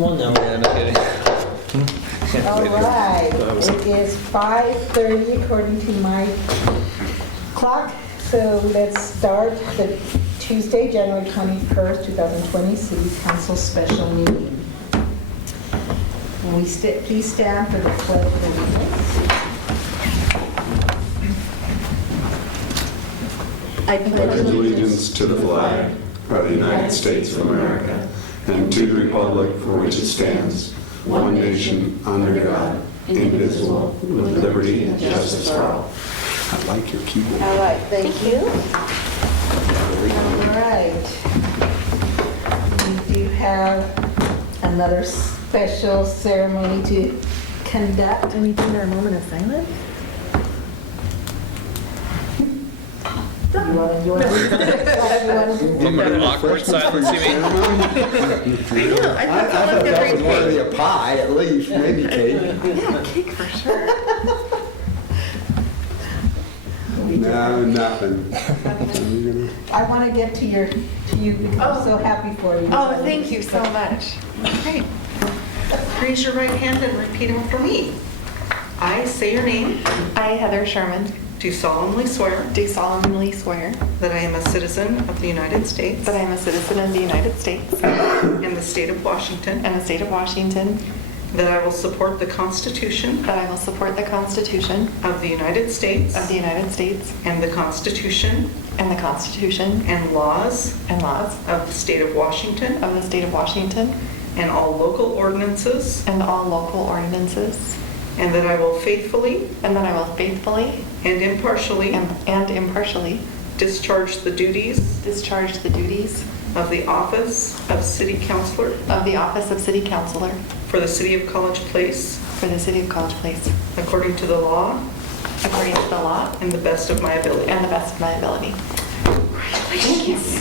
Well, no. Yeah, no kidding. All right, it is 5:30 according to my clock. So let's start the Tuesday, January 21st, 2020 City Council Special Meeting. Will we please stand for the pledge of allegiance? I pledge allegiance to the flag of the United States of America and to the republic for which it stands, one nation, under God, indivisible, with liberty and justice for all. I like your keyboard. All right, thank you. All right. We do have another special ceremony to conduct. And we did our moment of silence? You want to Moment of awkward silence, you mean? I know, I I thought that was going to be a pie, at least, maybe cake. Yeah, cake for sure. No, nothing. I want to get to you because I'm so happy for you. Oh, thank you so much. Okay. Raise your right hand and repeat after me. I say your name. I, Heather Sherman, Do solemnly swear do solemnly swear that I am a citizen of the United States that I am a citizen of the United States and the state of Washington, and the state of Washington, that I will support the Constitution that I will support the Constitution of the United States of the United States and the Constitution and the Constitution and laws and laws of the state of Washington of the state of Washington and all local ordinances, and all local ordinances, and that I will faithfully and that I will faithfully and impartially and impartially discharge the duties discharge the duties of the office of City Councilor of the office of City Councilor for the City of College Place for the City of College Place, according to the law according to the law and the best of my ability. and the best of my ability. Congratulations.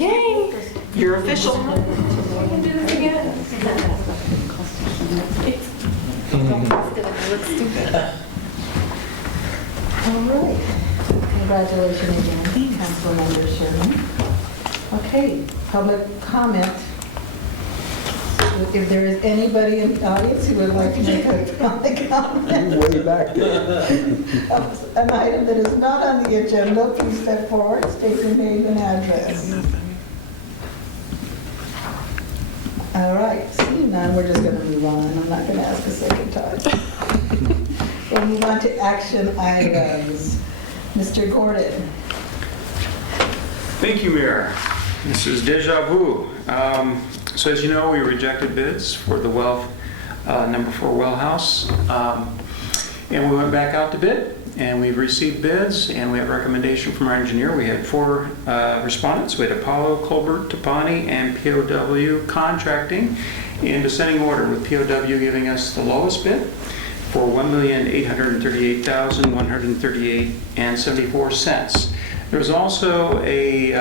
Yay! You're official. We can do this again. I look stupid. All right. Congratulations again, Councilmember Sherman. Okay, public comment. If there is anybody in the audience who would like to make a public comment, Way back there. an item that is not on the agenda, please step forward, state your name and address. All right, seeing none, we're just going to move on. I'm not going to ask a second time. We'll move on to action items. Mr. Gordon. Thank you, Mayor. This is deja vu. So as you know, we rejected bids for the number 4 well house. And we went back out to bid, and we've received bids, and we have a recommendation from our engineer. We had 4 respondents. We had Apollo, Colbert, Tapani, and POW Contracting in descending order, with POW giving us the lowest bid for $1,838,138.74. There was also a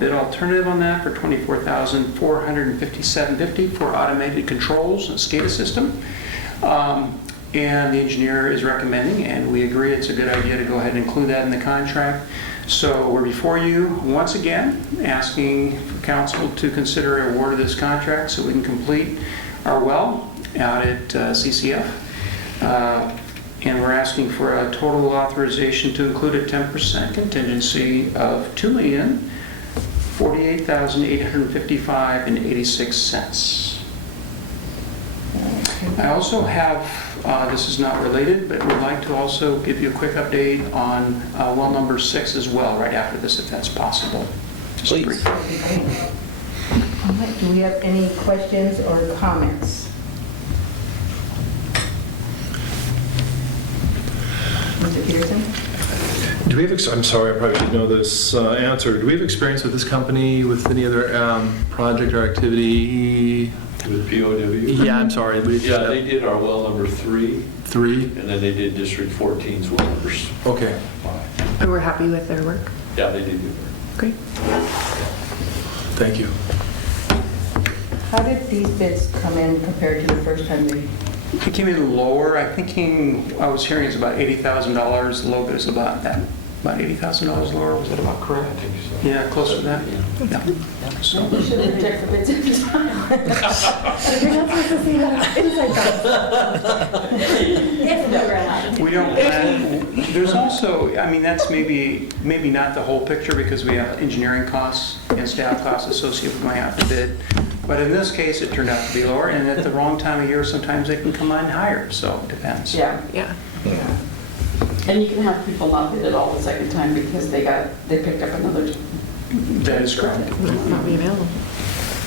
bid alternative on that for $24,457.50 for automated controls and SCADA system. And the engineer is recommending, and we agree it's a good idea to go ahead and include that in the contract. So we're before you once again, asking for council to consider award of this contract so we can complete our well out at CCF. And we're asking for a total authorization to include a 10% contingency of $2,048,855.86. I also have, this is not related, but would like to also give you a quick update on well number 6 as well, right after this, if that's possible. Just Please. brief. All right, do we have any questions or comments? Mr. Peterson? Do we have, I'm sorry, I probably should know this answer. Do we have experience with this company, with any other project or activity? With POW? Yeah, I'm sorry. Yeah, they did our well number 3, 3? and then they did District 14's well numbers Okay. 5. And we're happy with their work. Yeah, they did good work. Great. Thank you. How did these bids come in compared to the first time they? It came in lower. I was hearing it's about $80,000. The low bid is about that about $80,000 lower, was that about correct? I think so. Yeah, close to that. Yeah. So, We should reject the bids every time. You're not supposed to say that inside If never happened. we don't plan, there's also, I mean, that's maybe not the whole picture because we have engineering costs and staff costs associated with going out to bid. But in this case, it turned out to be lower, and at the wrong time of year, sometimes they can come on higher, so it depends. Yeah, Yeah. and you can have people not bid at all the second time because they picked up another job. That is correct. Not be available.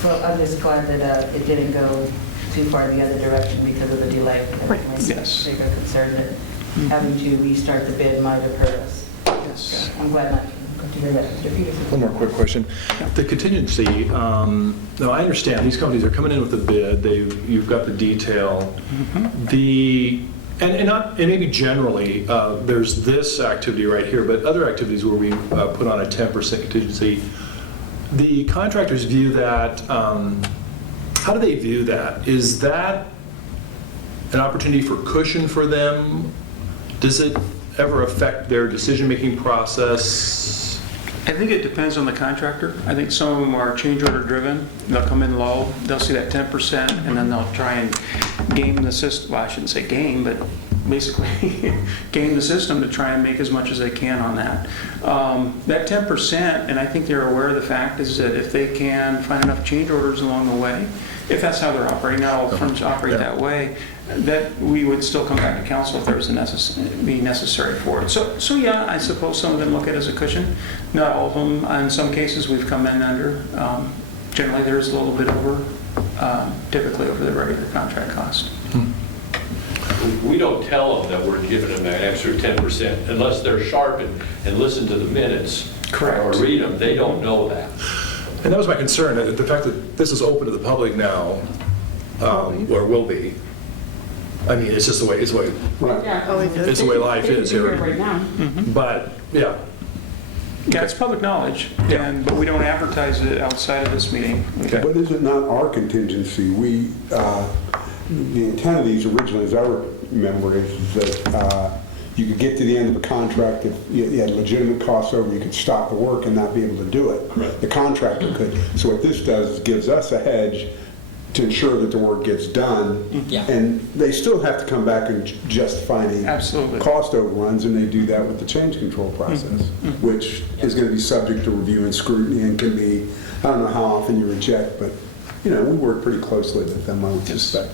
Well, I'm just glad that it didn't go too far the other direction because of the delay. Right. Yes. Bigger concern that having to restart the bid might have hurt us. Yes. I'm glad not to hear that, Mr. Peterson. One more quick question. The contingency, now I understand, these companies are coming in with a bid, you've got the detail. And maybe generally, there's this activity right here, but other activities where we put on a 10% contingency, the contractors view that, how do they view that? Is that an opportunity for cushion for them? Does it ever affect their decision-making process? I think it depends on the contractor. I think some of them are change order driven. They'll come in low, they'll see that 10%, and then they'll try and game the system. Well, I shouldn't say game, but basically game the system to try and make as much as they can on that. That 10%, and I think they're aware of the fact, is that if they can find enough change orders along the way, if that's how they're operating, not all firms operate that way, that we would still come back to council if there was be necessary for it. So yeah, I suppose some of them look at it as a cushion. Not all of them. In some cases, we've come in under. Generally, there's a little bit over, typically over the regular contract cost. We don't tell them that we're giving them that extra 10% unless they're sharp and listen to the minutes. Correct. Or read them. They don't know that. And that was my concern, the fact that this is open to the public now, or will be. I mean, it's just the way, Right. Yeah. Oh, it does. it's the way life They is can do here. it right now. But, yeah. Yeah, it's public knowledge, but we don't advertise it outside of this meeting. Okay. But is it not our contingency? The intent of these originally, as I remember, is that you could get to the end of a contract, if you had legitimate costs over, you could stop the work and not be able to do it. Right. The contractor could. So what this does is gives us a hedge to ensure that the work gets done. Yeah. And they still have to come back and justify any Absolutely. cost overruns, and they do that with the change control process, which is going to be subject to review and scrutiny and can be, I don't know how often you reject, but, we work pretty closely with them, I would suspect.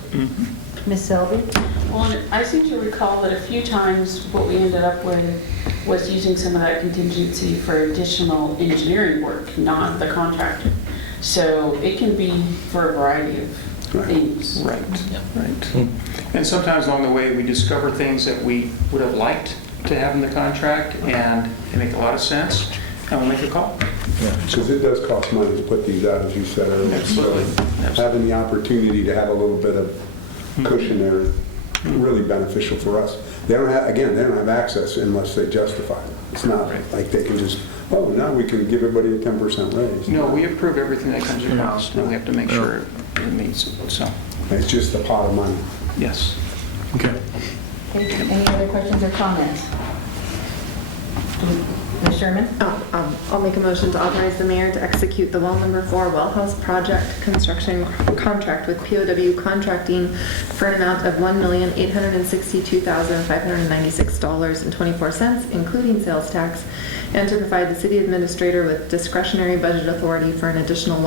Ms. Selby? Well, and I seem to recall that a few times what we ended up with was using some of that contingency for additional engineering work, not the contractor. So it can be for a variety of things. Right, right. And sometimes along the way, we discover things that we would have liked to have in the contract, and they make a lot of sense, and we'll make a call. Because it does cost money to put these out, as you said earlier. Absolutely. So having the opportunity to have a little bit of cushion there is really beneficial for us. They don't have, again, they don't have access unless they justify it. It's not like they can just, now we can give everybody a 10% raise. No, we approve everything that comes across, and we have to make sure it meets it, so, It's just a pot of money. yes. Okay. Okay, any other questions or comments? Ms. Sherman? I'll make a motion to authorize the mayor to execute the well number 4 well house project construction contract with POW Contracting for an amount of $1,862,596.24, including sales tax, and to provide the city administrator with discretionary budget authority for an additional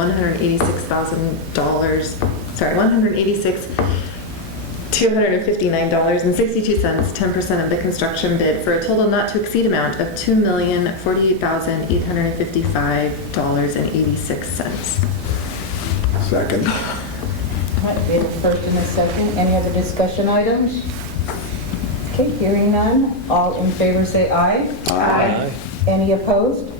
$259.62, 10% of the construction bid, for a total not to exceed amount of $2,048,855.86. Second. All right, we have a first and a second. Any other discussion items? Okay, hearing none. All in favor say aye. Aye. Any opposed?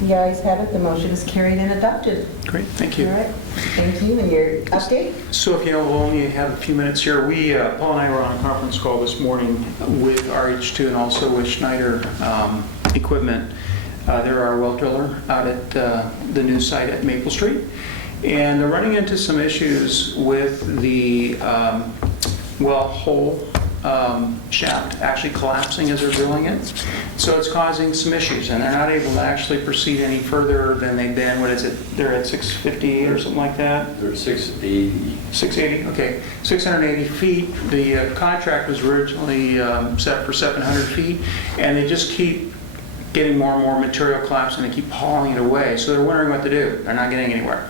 The ayes have it. The motion is carried and adopted. Great, thank All you. right, thank you. And your update? So if we'll only have a few minutes here, Paul and I were on a conference call this morning with RH2 and also with Schneider Equipment. They're our well driller out at the new site at Maple Street. And they're running into some issues with the well hole shaft actually collapsing as they're drilling it. So it's causing some issues, and they're not able to actually proceed any further than they've been. What is it? They're at 658 or something like that? They're 680. 680, okay. 680 feet. The contract was originally set for 700 feet, and they just keep getting more and more material collapsing and they keep hauling it away. So they're wondering what to do. They're not getting anywhere.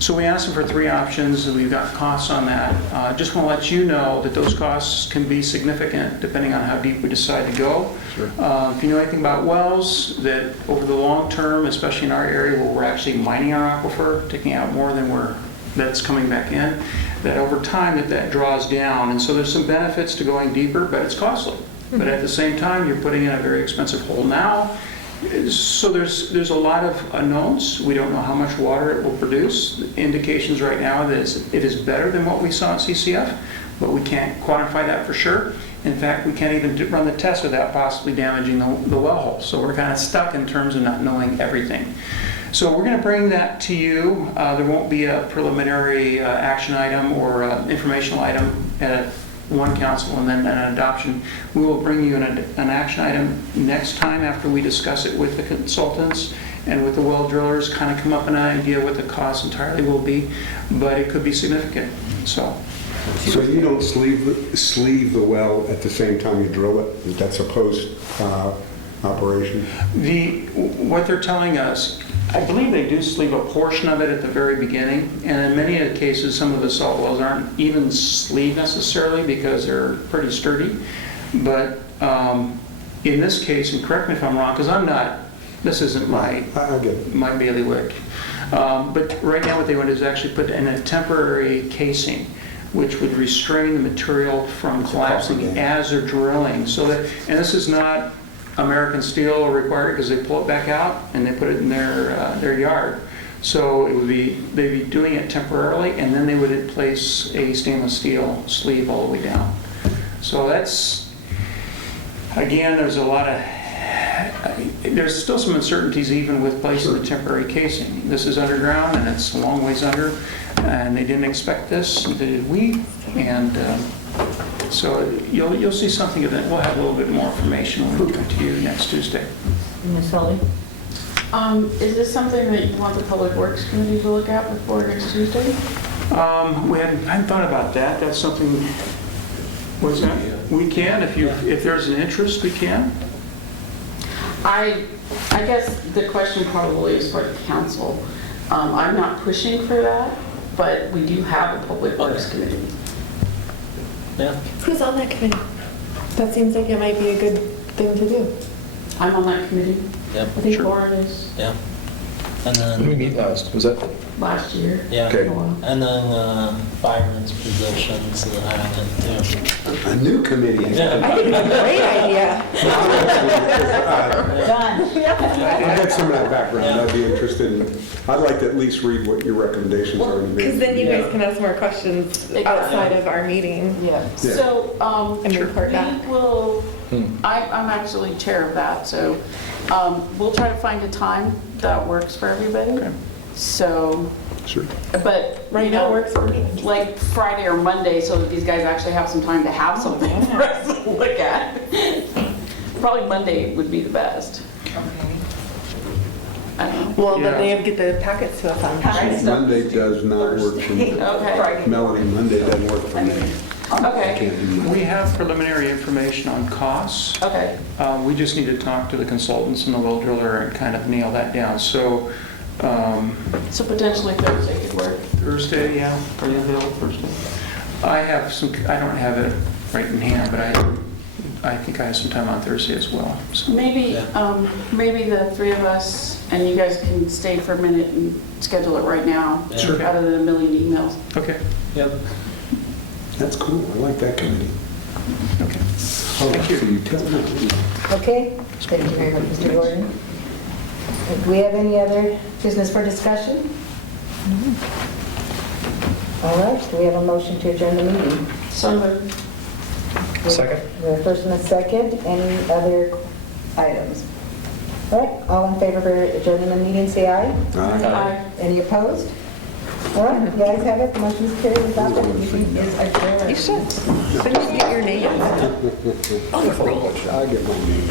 So we asked them for 3 options, and we've got costs on that. Just want to let you know that those costs can be significant depending on how deep we decide to go. Sure. If you know anything about wells, that over the long term, especially in our area where we're actually mining our aquifer, taking out more than that's coming back in, that over time that draws down. And so there's some benefits to going deeper, but it's costly. But at the same time, you're putting in a very expensive hole now. So there's a lot of unknowns. We don't know how much water it will produce. The indications right now that it is better than what we saw at CCF, but we can't quantify that for sure. In fact, we can't even run the test without possibly damaging the well hole. So we're kind of stuck in terms of not knowing everything. So we're going to bring that to you. There won't be a preliminary action item or informational item at one council and then an adoption. We will bring you an action item next time after we discuss it with the consultants and with the well drillers, kind of come up with an idea what the cost entirely will be, but it could be significant. So you don't sleeve the well at the same time you drill it? That's a post operation? What they're telling us, I believe they do sleeve a portion of it at the very beginning, and in many of the cases, some of the salt wells aren't even sleeved necessarily because they're pretty sturdy. But in this case, and correct me if I'm wrong, because this isn't my bailiwick. But right now what they want is actually put in a temporary casing, which would restrain the material from collapsing as they're drilling. So that, and this is not American steel required because they pull it back out and they put it in their yard. So they'd be doing it temporarily, and then they would place a stainless steel sleeve all the way down. So that's, again, there's still some uncertainties even with placing the temporary casing. This is underground and it's a long ways under, and they didn't expect this, neither did we. And so you'll see something of that. We'll have a little bit more information when we come to you next Tuesday. Ms. Sully? Is this something that you want the Public Works Committee to look at before next Tuesday? We hadn't thought about that. That's something. What's that? We can, if there's an interest, we can. I guess the question probably is for the council. I'm not pushing for that, but we do have a Public Works Committee. Yeah. Who's on that committee? That seems like it might be a good thing to do. I'm on that committee. Yep. I think Lauren is Yeah. And When did we then, meet last? Was that? last year. yeah. Okay. And then Byron's positions on it too. A new committee. Yeah. I think it's a great idea. Done. I had some of that background. I'd be interested in, I'd like to at least read what your recommendations are to me. Because then you guys can ask more questions outside of our meeting. Yeah. Yeah. So, And report back. we will, I'm actually chair of that, so we'll try to find a time that works for everybody. Okay. So, Sure. but Right you now know, it works for me. like Friday or Monday, so that these guys actually have some time to have something for us to look at. Probably Monday would be the best. I don't know. Well, Yeah. then they get the packets to us on Friday. Monday does not work for me. Okay. Melanie, Monday doesn't work for me. I Okay. can't do Monday. We have preliminary information on costs. Okay. We just need to talk to the consultants and the well driller and kind of nail that down. So So potentially Thursday could work. Thursday, yeah, are you available Thursday? I don't have it right in hand, but I think I have some time on Thursday as well. So Maybe, maybe the three of us, and you guys can stay for a minute and schedule it right now. Sure. Rather than a million emails. okay, Yep. That's cool. I like that committee. okay. Oh, so you tell me. Okay, thank you very much, Mr. Gordon. Do we have any other business for discussion? All right, do we have a motion to adjourn the meeting? So moved. Second. We have a first and a second. Any other items? All right, all in favor of adjourning the meeting, say aye. Aye. Any opposed? All right, you guys have it, the motion is carried, adopted, the meeting is adjourned. You should. Shouldn't you get your name? I'll get my name.